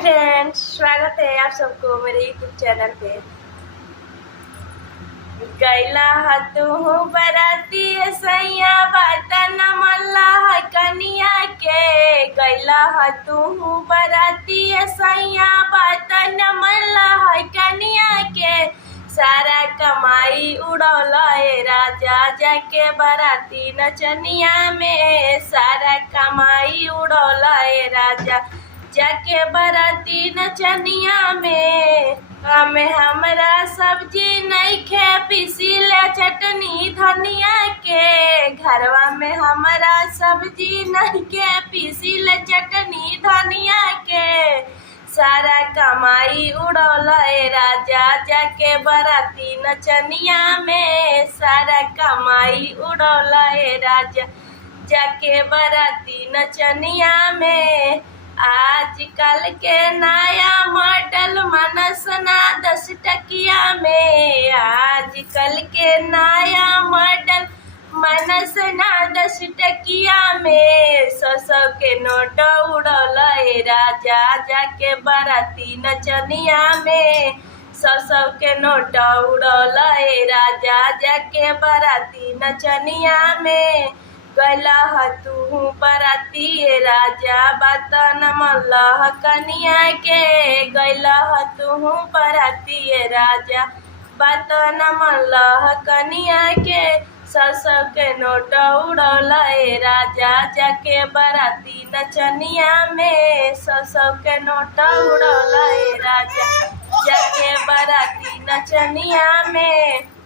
Friends, स्वागत है आप सबको मेरे यूट्यूब चैनल पे। गैला हतु बराती सैया बात न मल्ला कनिया के। गैला हतु बराती सैया बात न मल्ला कनिया के। सारा कमाई उड़ौला राजा जाके बराती नचनिया में। सारा कमाई उड़ौला राजा जाके बराती नचनिया में। हमें हमरा सब्जी नहीं खे पीसील चटनी धनिया के। घरवा में हमरा सब्जी नहीं के पीसील चटनी धनिया के। सारा कमाई उड़ौला राजा जाके बराती नचनिया में। सारा कमाई उड़ौला राजा जाके बराती नचनिया में। आजकल के नया मॉडल मनसना 10 टकिया में। आजकल के नया मॉडल मनसना 10 टकिया में। 100 के नोट उड़ौला राजा जाके बराती नचनिया में। 100 के नोट उड़ौला राजा जाके बराती नचनिया में। गैला हतु बराती राजा बात न मल्ला कनिया के। गैला हतु बराती राजा बात न मल्ला कनिया के। 100 के नोट उड़ौला राजा जाके बराती नचनिया में। 100 के नोट उड़ौला राजा जाके बराती नचनिया में।